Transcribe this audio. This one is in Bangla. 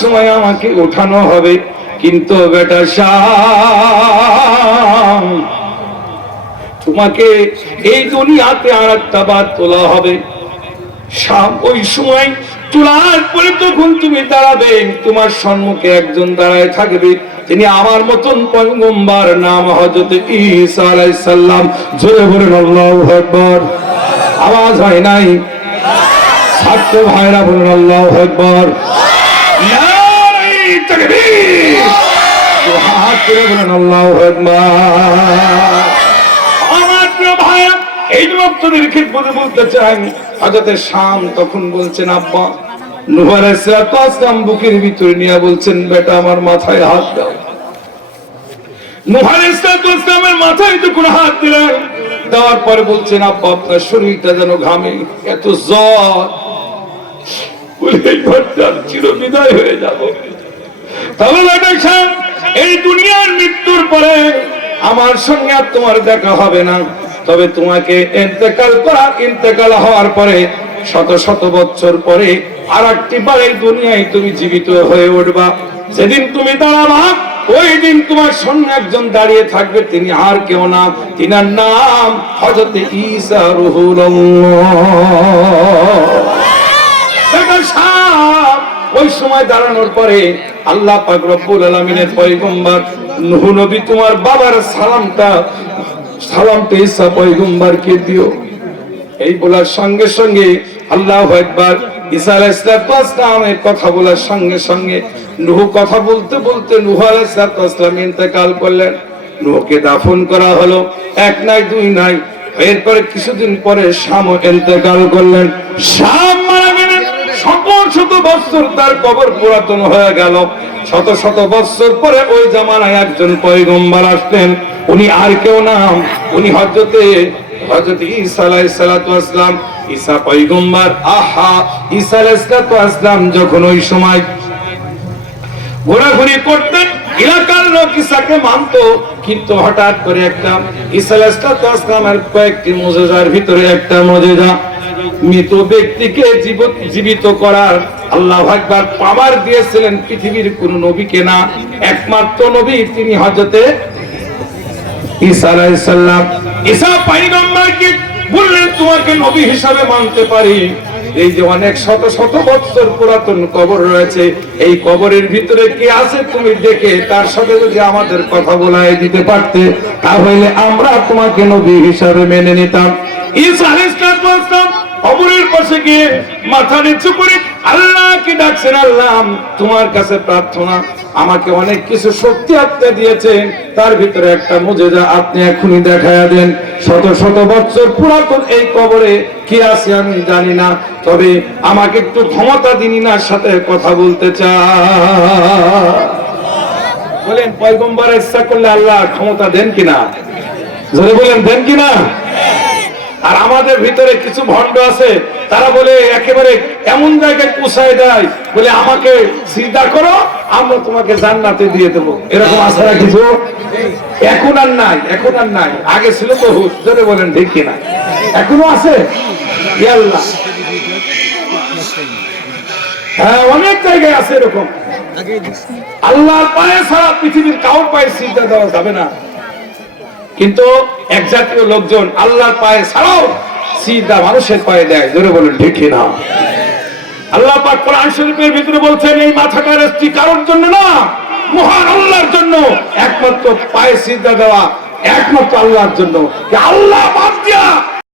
সময় আমাকে উঠানো হবে, কিন্তু বেটা তোমাকে এই দুনিয়াতে আর একটা বার তোলা হবে। শাম ওই সময় তোলার পরে তখন তুমি দাঁড়াবে, তোমার সম্মুখে একজন দাঁড়ায় থাকবে, তিনি আমার মতন পয়গম্বার, নাম হযরত ঈসা আলাইহিস জোরে বলেন, আল্লাহু আকবার। আওয়াজ হয় নাই? ছাত্র ভাইরা বলেন, আল্লাহু আকবার। নারে হাত বলেন আমার ভাইরা এই বলতে শাম তখন বলছেন, আব্বা নূহ আলাইহিস বুকের ভিতরে নিয়ে বলছেন, বেটা, আমার মাথায় হাত দাও। নূহ আলাইহিস সালামের মাথায় তখন হাত দিলেন দেওয়ার পরে বলছেন, আব্বা, আপনার শরীরটা যেন ঘামে, এত জ্বর। চির বিদায় হয়ে যাব। তবে এই দুনিয়ার মৃত্যুর পরে আমার সঙ্গে আর তোমার দেখা হবে না। তবে তোমাকে ইন্তেকাল করা, ইন্তেকাল হওয়ার পরে শত শত বছর পরে আর একটি বার এই দুনিয়ায় তুমি জীবিত হয়ে উঠবা। যেদিন তুমি দাঁড়াবা ওই দিন তোমার সঙ্গে একজন দাঁড়িয়ে থাকবে, তিনি আর কেউ না। তিনার নাম হজরত দেখা সাপ ওই সময় দাঁড়ানোর পরে আল্লাহ পাক রব্বুল আলামিনের পয়গম্বর, নূহ নবী তোমার বাবার সালামটা সালামটা ঈসা পয়গম্বরকে দিও। এই বলার সঙ্গে সঙ্গে আল্লাহ একবার ঈসা আলাইহিস সালামের কথা বলার সঙ্গে সঙ্গে নূহ কথা বলতে বলতে নূহ আলাইহিস সালাম ইন্তেকাল করলেন। নূহকে দাফন করা হলো। এক নাই, দুই নাই। এরপরে কিছুদিন পরে শাম ইন্তেকাল করলেন। শাম শত বছর তার কবর পুরাতন হয়ে গেল। শত শত বছর পরে ওই জামানায় একজন পয়গম্বর আসলেন। উনি আর কেউ নাম উনি হজরতে হজরত পয়গম্বর, আহা! ওয়াসসালাম যখন ওই সময় ঘোরাঘুরি করতেন, এলাকার লোক ঈসাকে মানতো। কিন্তু হঠাৎ করে একটা, ঈসা আলাইহিস কয়েকটি মুজিজার ভিতরে একটা মুজিজা মৃত ব্যক্তিকে জীব- জীবিত করার আল্লাহ একবার পাওয়ার দিয়েছিলেন পৃথিবীর কোন নবীকে না। একমাত্র নবী তিনি পারি। এই যে অনেক শত শত বছর পুরাতন কবর রয়েছে, এই কবরের ভিতরে কে আছে তুমি দেখে তার সাথে যদি আমাদের কথা দিতে পারতে, তাহলে আমরা তোমাকে নবী হিসাবে মেনে নিতাম। সালাম কবরের পাশে গিয়ে মাথা নিচু করে আল্লাহকে ডাকছেন, আল্লাহ, তোমার কাছে প্রার্থনা। আমাকে অনেক কিছু শক্তি আপনি দিয়েছেন তার ভিতরে একটা মুজেজা আপনি এখনই দেখায়া দেন। শত শত বছর পুরাতন এই কবরে কি আছে আমি জানি না। তবে আমাকে একটু ক্ষমতা দিন না সাথে কথা বলতে চাই বলেন, পয়গম্বর ইচ্ছা করলে আল্লাহ ক্ষমতা দেন কিনা? জোরে বলেন, দেন কিনা? আর আমাদের ভিতরে কিছু ভণ্ড আছে, তারা বলে, একেবারে এমন জায়গায় পুষায় দেয়। বলে, আমাকে চিন্তা করো, আমরা তোমাকে জান্নাতে দিয়ে দেবো। এরকম না কিছু এখন আর নাই, এখন আর নাই। আগে ছিল তো জোরে বলেন, ঠিক কিনা? এখনও আছে? ই আল্লাহ হ্যাঁ অনেক জায়গায় আছে এরকম। আল্লাহর পায়ে ছাড়া পৃথিবীর কাউর পায়ে চিন্তা দেওয়া যাবে না। কিন্তু এক জাতীয় লোকজন আল্লাহর পায়ে ছাড়াও সিদ্ধা মানুষের পায়ে দেয়, জোরে বলুন ঠিকই না আল্লাহ পাক কোরআন শরীফের ভিতরে বলছেন, এই মাথাটা রেস্টি কারোর জন্য না, মহান আল্লাহর জন্য। একমাত্র পায়ে সিদ্ধা দেওয়া, একমাত্র আল্লাহর জন্য। আল্লাহ বাদ দিয়া